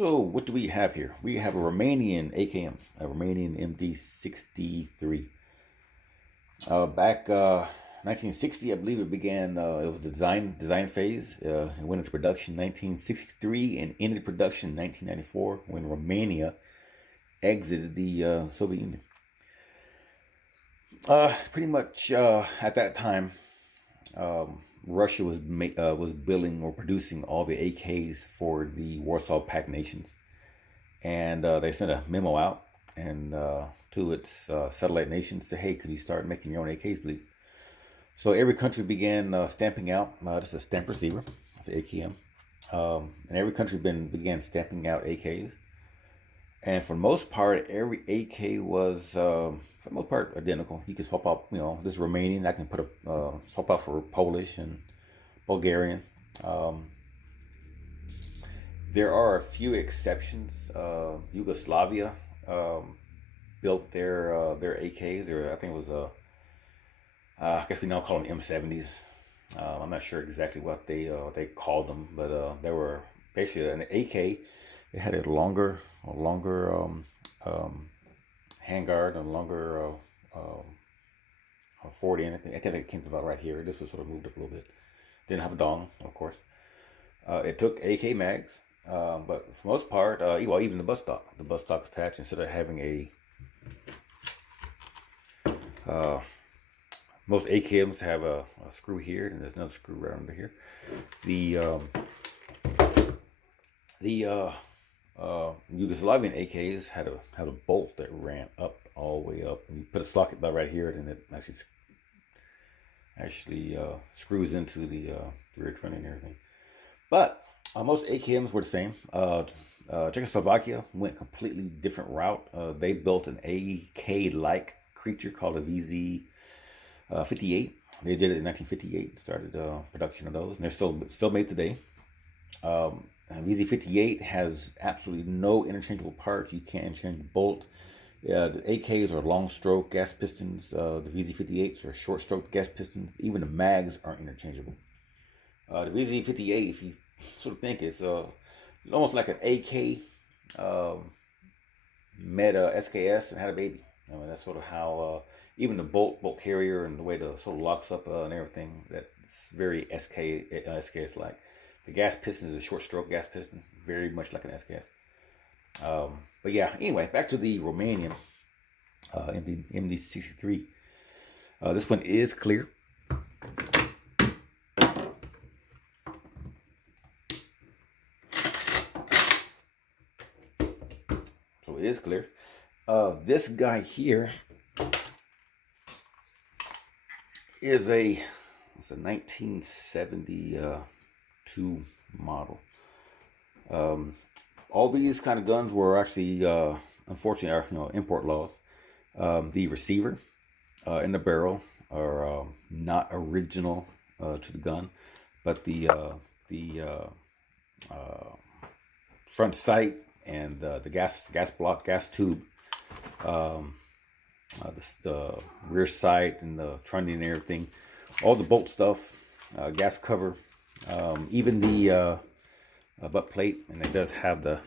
So what do we have here? We have a Romanian AKM, a Romanian MD 63. Back 1960, I believe it began. It was the design phase. It went into production 1963 and ended production 1994 when Romania exited the Soviet Union. Pretty much at that time, Russia was building or producing all the AKs for the Warsaw Pact nations, and they sent a memo out and to its satellite nations to, hey, could you start making your own AKs, please? So every country began stamping out. This is a stamp receiver, it's an AKM, and every country began stamping out AKs. And for the most part, every AK was, for the most part, identical. You could swap out, this is Romanian. I can put a swap out for Polish and Bulgarian. There are a few exceptions. Yugoslavia built their AKs, or I think it was I guess we now call them M70s. I'm not sure exactly what they called them, but they were basically an AK. It had a longer handguard and longer 40 in it. I think it came about right here. This was sort of moved up a little bit. Didn't have a dong, of course. It took AK mags, but for the most part, well, even the butt stock attached instead of having most AKMs have a screw here, and there's another screw right under here. The Yugoslavian AKs had a bolt that ran up all the way up, and you put a socket about right here, and it actually screws into the rear trunnion and everything. But most AKMs were the same. Czechoslovakia went a completely different route. They built an AK-like creature called a VZ-58. They did it in 1958. Started production of those, and they're still made today. VZ-58 has absolutely no interchangeable parts. You can't interchange the bolt. The AKs are long stroke gas pistons. The VZ-58s are short stroke gas pistons. Even the mags aren't interchangeable. The VZ-58, if you sort of think, it's almost like an AK met a SKS and had a baby. I mean, that's sort of how even the bolt carrier and the way the sort of locks up and everything, that's very SKS like. The gas piston is a short stroke gas piston, very much like an SKS. But yeah, anyway, back to the Romanian MD63. This one is clear. So it is clear. This guy here is it's a 1972 model. All these kind of guns were actually, unfortunately, are import laws. The receiver and the barrel are not original to the gun, but the front sight and the gas block, gas tube, the rear sight and the trunnion and everything, all the bolt stuff, gas cover, even the butt plate, and it does have the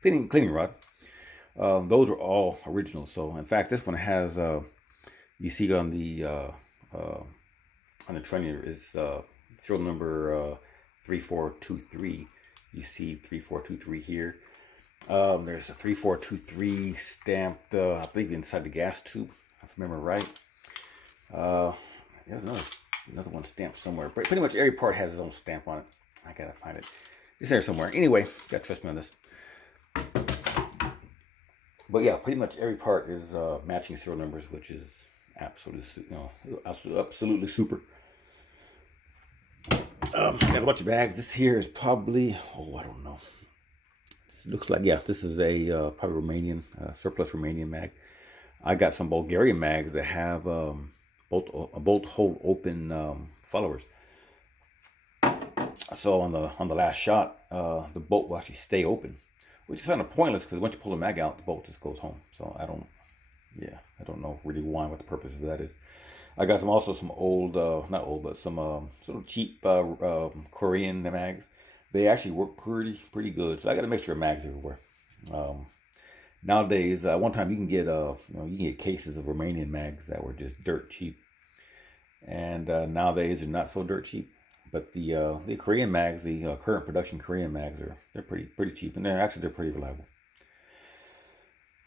cleaning rod. Those are all original. So in fact, this one has you see on the trunnion is serial number 3423. You see 3423 here. There's a 3423 stamped, I believe, inside the gas tube, if I remember right. There's another one stamped somewhere. Pretty much every part has its own stamp on it. I gotta find it. It's there somewhere. Anyway, you gotta trust me on this. But yeah, pretty much every part is matching serial numbers, which is absolutely super. Got a bunch of bags. This here is probably, I don't know. This looks like, yeah, this is a probably Romanian surplus Romanian mag. I got some Bulgarian mags that have bolt hole open followers. So on the last shot, the bolt will actually stay open, which is kind of pointless because once you pull the mag out, the bolt just goes home. So I don't know really why, what the purpose of that is. I got some old, not old, but some sort of cheap Korean mags they actually work pretty good. So I got a mixture of mags everywhere. Um, Nowadays, one time you can get you can get cases of Romanian mags that were just dirt cheap, and nowadays they're not so dirt cheap. But the Korean mags, the current production Korean mags, they're pretty cheap, and they're pretty reliable.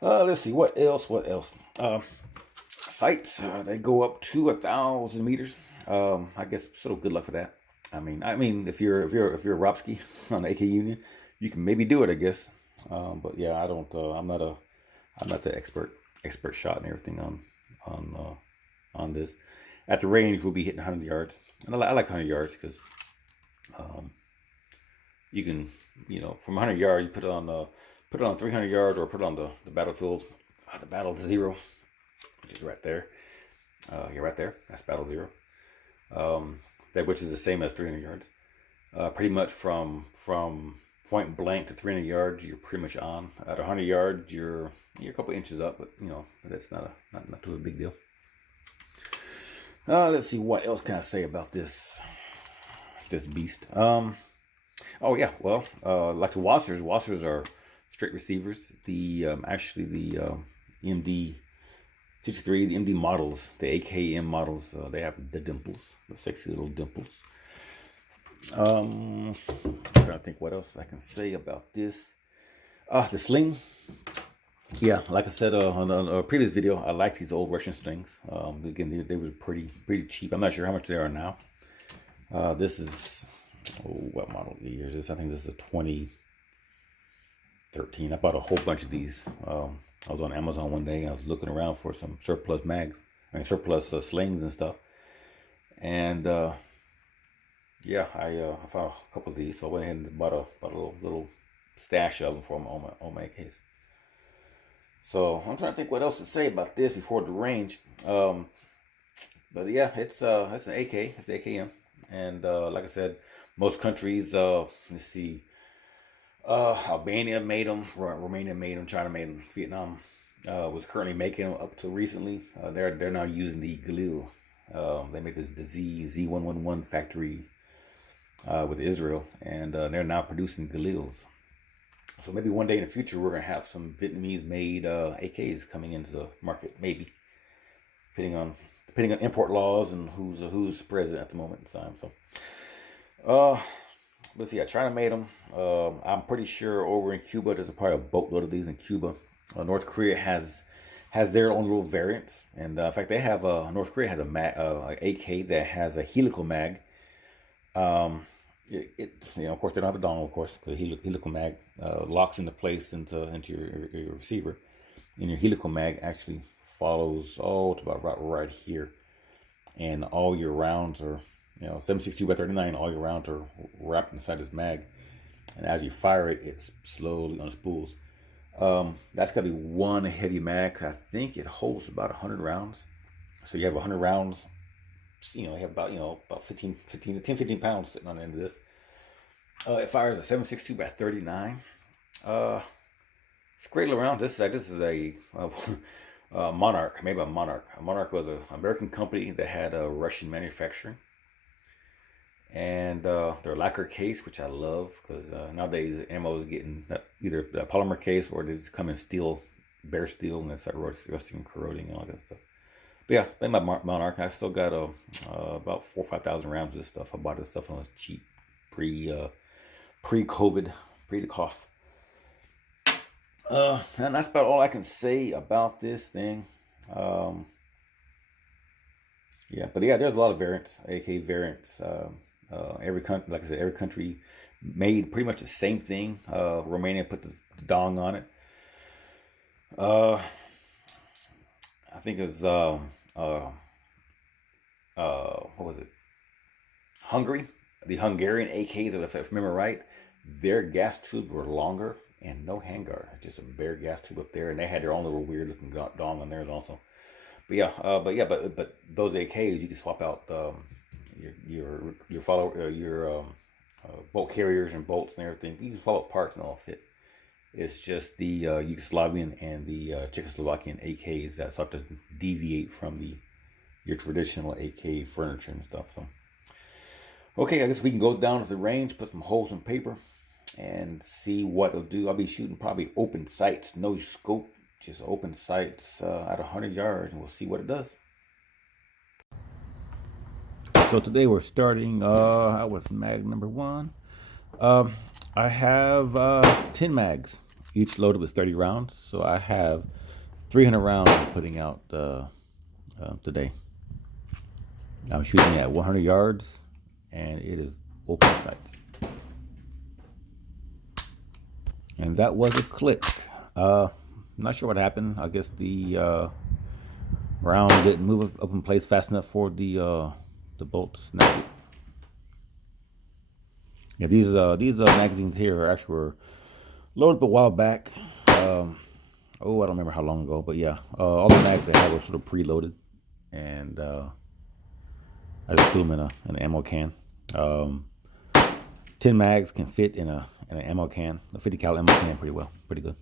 Let's see what else. Sights, they go up to 1,000 meters. I guess sort of good luck for that. I mean, if you're Ropsky on the AK Union, you can maybe do it, I guess. But yeah, I don't. I'm not the expert shot and everything on this. At the range, we'll be hitting 100 yards, and I like 100 yards because you can, from 100 yards, you put it on 300 yards, or put it on the battlefield, the battle zero, which is right there. Yeah, right there. That's battle zero. Which is the same as 300 yards. Pretty much from point blank to 300 yards, you're pretty much on. At 100 yards, you're a couple inches up, but that's not too a big deal. Let's see, what else can I say about this beast. Oh yeah, well, like the Wassers are straight receivers. The MD 63, the MD models, the AKM models, they have the dimples, the sexy little dimples. I'm trying to think what else I can say about this. The sling. Yeah, like I said on a previous video, I like these old Russian slings. Again, they were pretty cheap. I'm not sure how much they are now. This is, what model year is this? I think this is a 2013. I bought a whole bunch of these. I was on Amazon one day and I was looking around for some surplus surplus slings and stuff. And yeah, I found a couple of these, so I went ahead and bought a little stash of them for on my case. So I'm trying to think what else to say about this before the range. But yeah, it's an AK, it's the AKM, and like I said, most countries, let's see, Albania made them, Romania made them, China made them, Vietnam was currently making them up to recently. They're now using the Galil. They make the Z111 factory with Israel, and they're now producing Galils. So maybe one day in the future we're gonna have some Vietnamese-made AKs coming into the market, maybe, depending on import laws and who's president at the moment in time. So, let's see. China made them. I'm pretty sure over in Cuba there's probably a boatload of these in Cuba. North Korea has their own little variants, and in fact they have North Korea has a AK that has a helical mag. Of course they don't have a dongle, of course, because helical mag locks into place into your receiver, and your helical mag actually follows to about right here, and all your rounds are 7.62 by 39. All your rounds are wrapped inside this mag, and as you fire it, it's slowly unspools. That's got to be one heavy mag. I think it holds about 100 rounds. So you have 100 rounds. You have about 15 pounds sitting on the end of this. It fires a 7.62 by 39. It's a great little round. This is a Monarch, made by Monarch. Monarch was an American company that had a Russian manufacturing. And their lacquer case, which I love, because nowadays ammo is getting either a polymer case or they just come in steel, bare steel, and they start rusting and corroding and all that stuff. But yeah, they my Monarch. I still got about 4,000 or 5,000 rounds of this stuff. I bought this stuff when it was cheap, pre-COVID, pre the cough. And that's about all I can say about this thing. Yeah, but yeah, there's a lot of variants, AK variants. Every country, like I said, every country made pretty much the same thing. Romania put the dong on it. I think it was what was it? Hungary. The Hungarian AKs, if I remember right, their gas tubes were longer and no handguard, just a bare gas tube up there, and they had their own little weird looking dong on theirs also. But those AKs you can swap out your bolt carriers and bolts and everything. You can swap out parts and all fit. It's just the Yugoslavian and the Czechoslovakian AKs that start to deviate from your traditional AK furniture and stuff. So, Okay, I guess we can go down to the range, put some holes in paper, and see what it'll do. I'll be shooting probably open sights, no scope, just open sights at 100 yards, and we'll see what it does. So today we're starting out with mag number 1. I have 10 mags, each loaded with 30 rounds. So I have 300 rounds I'm putting out today. I'm shooting at 100 yards, and it is open sights. And that was a click. Not sure what happened. I guess the round didn't move up in place fast enough for the bolt to snap it. Yeah, these magazines here were loaded up a while back. I don't remember how long ago, but yeah, all the mags I had were sort of preloaded, and I just threw them in an ammo can. 10 mags can fit in an ammo can, a 50 cal ammo can, pretty good.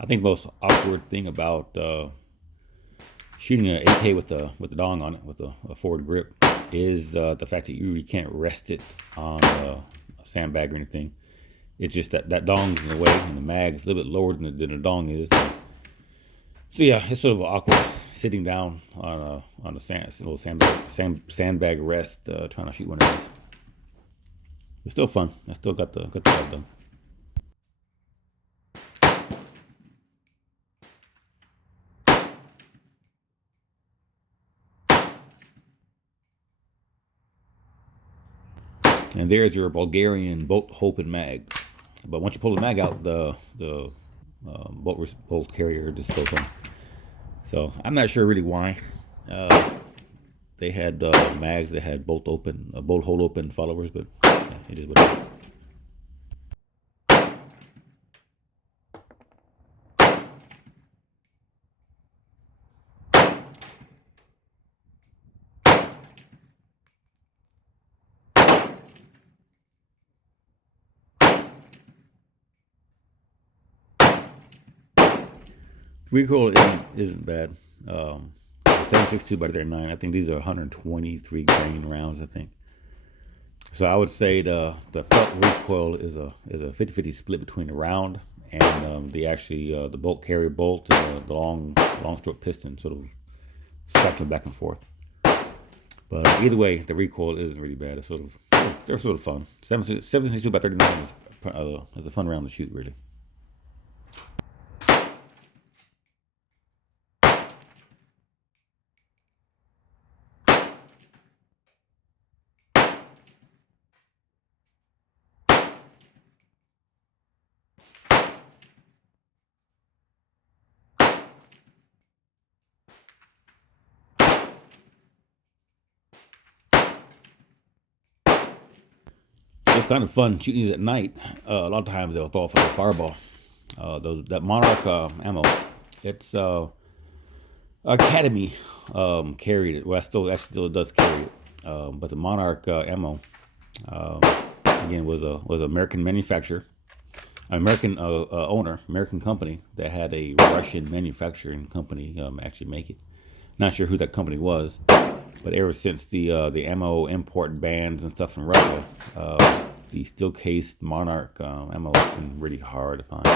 I think the most awkward thing about shooting an AK with the dong on it, with a forward grip, is the fact that you really can't rest it on a sandbag or anything. It's just that dong's in the way, and the mag's a little bit lower than the dong is. So yeah, it's sort of awkward sitting down on a little sandbag rest, trying to shoot one of these. It's still fun. I still got the job done. And there's your Bulgarian bolt open mag. But once you pull the mag out, the bolt carrier just goes on. So I'm not sure really why. They had mags that had bolt hole open followers, but yeah, it is what it is. Recoil isn't bad. 7.62 by 39. I think these are 123 grain rounds, I think. So I would say the felt recoil is a 50-50 split between the round and the bolt carrier bolt and the long stroke piston, sort of cycling back and forth. But either way, the recoil isn't really bad. They're sort of fun. 7.62 by 39 is a fun round to shoot, really. It's kind of fun shooting these at night. A lot of times they'll throw off like a fireball. That Monarch ammo, it's Academy carried it. Well, still does carry it. But the Monarch ammo again was an American manufacturer, American owner, American company that had a Russian manufacturing company actually make it. Not sure who that company was, but ever since the ammo import bans and stuff from Russia, the steel cased Monarch ammo has been really hard to find.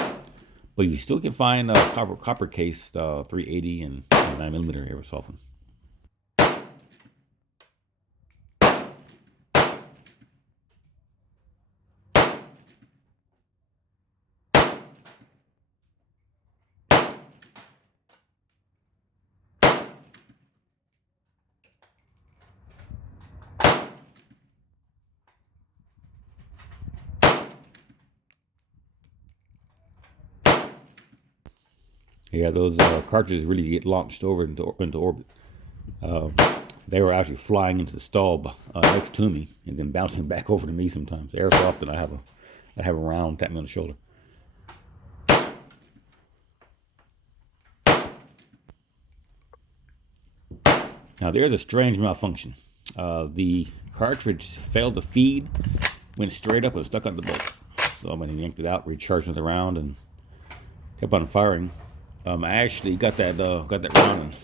But you still can find copper cased 380 and 9mm every so often. Yeah, those cartridges really get launched over into orbit. They were actually flying into the stall next to me and then bouncing back over to me sometimes. Every so often I have a round tap me on the shoulder. Now there's a strange malfunction. The cartridge failed to feed, went straight up and stuck on the bolt. So I'm gonna yanked it out, recharged it around, and kept on firing. I actually got that round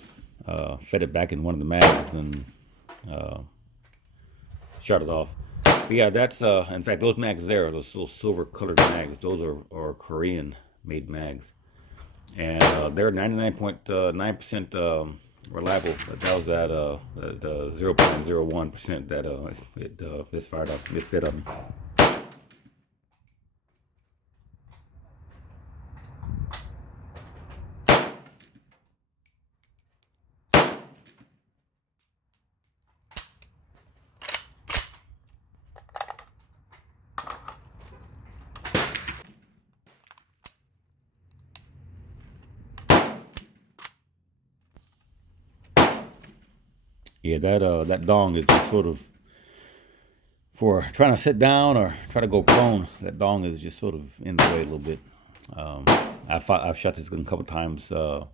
and fed it back in one of the mags and shut it off. But yeah, that's in fact those mags there, those little silver colored mags, those are Korean made mags, and they're 99.9% reliable. But that was that 0.01% that it misfired up, misfit on me. Yeah, that dong is just sort of for trying to sit down or try to go prone. That dong is just sort of in the way a little bit. I've shot this gun a couple times standing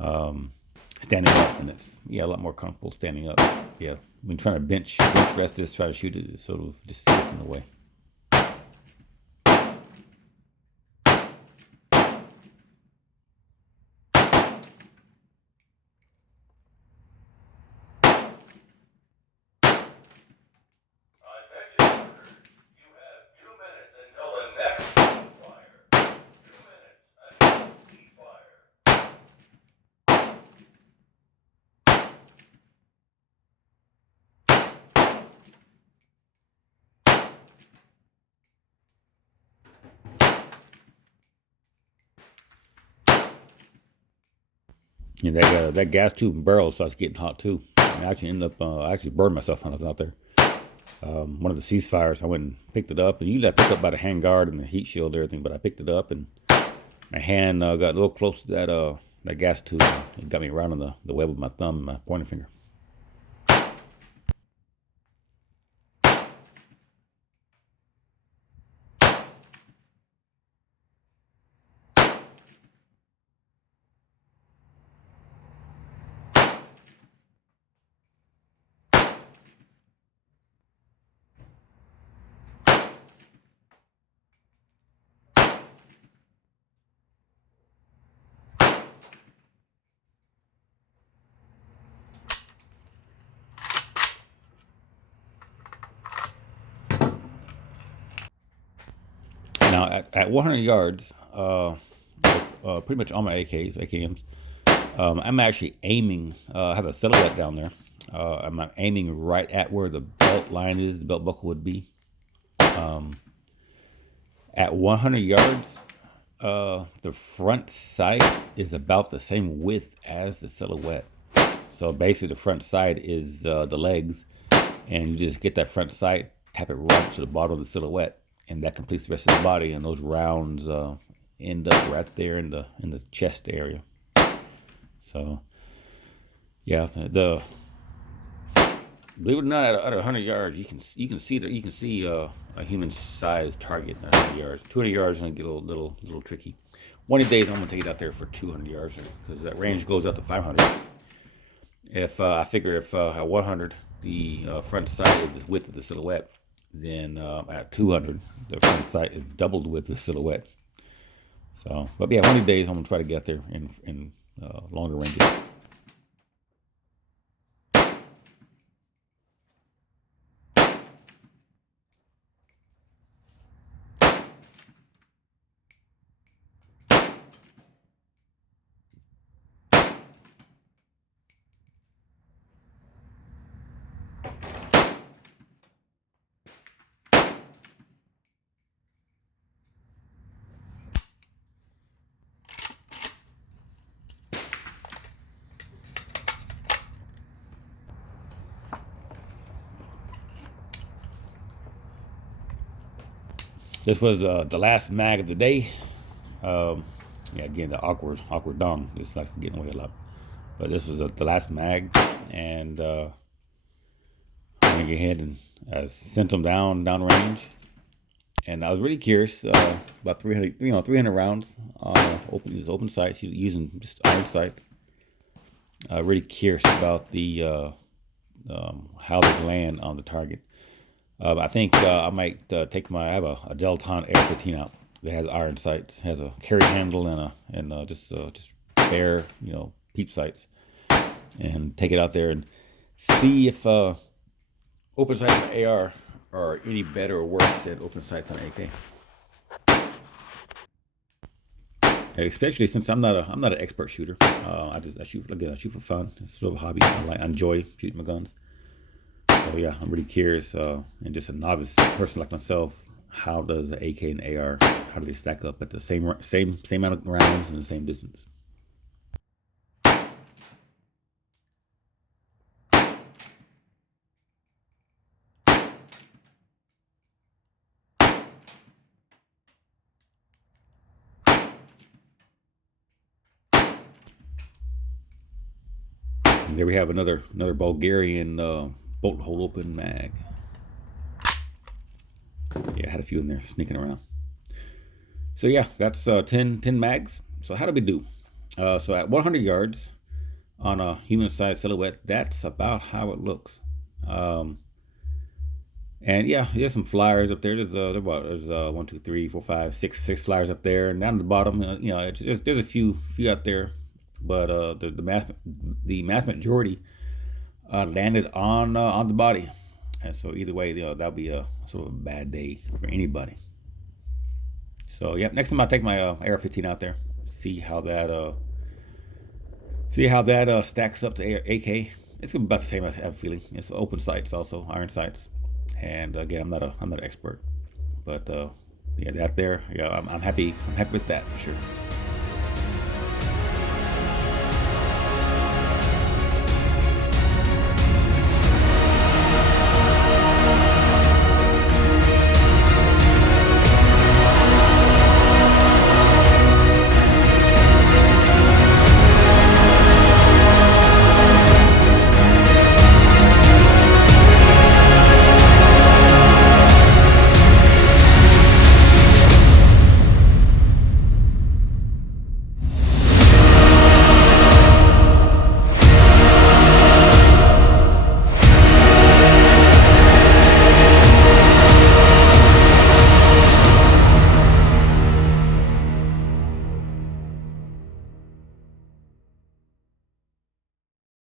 up, and it's a lot more comfortable standing up. Yeah, when trying to bench rest this, try to shoot it, it sort of just gets in the way. And that gas tube barrel starts getting hot too. I actually ended up I actually burned myself when I was out there. One of the ceasefires, I went and picked it up, and usually I pick up by the hand guard and the heat shield and everything, but I picked it up and my hand got a little close to that gas tube. It got me right on the web with my thumb and my pointer finger. Now at 100 yards, pretty much all my AKMs, I'm actually aiming. I have a silhouette down there. I'm aiming right at where the belt line is, the belt buckle would be. At 100 yards, the front sight is about the same width as the silhouette. So basically, the front sight is the legs, and you just get that front sight, tap it right to the bottom of the silhouette, and that completes the rest of the body. And those rounds end up right there in the chest area. So, yeah, the believe it or not, at 100 yards, you can see a human sized target at 100 yards. 200 yards is gonna get a little tricky. One of these days, I'm gonna take it out there for 200 yards because that range goes up to 500. If I figure if at 100 the front sight is the width of the silhouette, then at 200 the front sight is double the width of the silhouette. So, but yeah, one of these days I'm gonna try to get there in longer ranges. This was the last mag of the day. Yeah, again, the awkward dong. This likes to get in the way a lot. But this was the last mag, and I'm gonna go ahead and sent them down range. And I was really curious about 300 rounds on open sights, using just iron sight. Really curious about the how they land on the target. I think I might take I have a Delton AR-15 out that has iron sights, has a carry handle and just bare peep sights, and take it out there and see if open sights on AR are any better or worse than open sights on AK. Especially since I'm not an expert shooter. I shoot again. I shoot for fun. It's sort of a hobby. I enjoy shooting my guns. So yeah, I'm really curious. And just a novice person like myself, how does the AK and AR, how do they stack up at the same amount of rounds and the same distance? And there we have another Bulgarian bolt hole open mag. Yeah, I had a few in there sneaking around. So yeah, that's 10 mags. So how do we do? So at 100 yards on a human-sized silhouette, that's about how it looks. Um, and yeah, there's some flyers up there. There's one, two, three, four, five, six flyers up there, and down at the bottom, there's a few out there, but the mass majority landed on the body, and so either way, that'll be a sort of a bad day for anybody. So yeah, next time I take my AR-15 out there, see how that stacks up to AK. It's gonna be about the same. I have a feeling. It's open sights, also iron sights, and again, I'm not an expert, but yeah, that there, yeah, I'm happy. I'm happy with that for sure.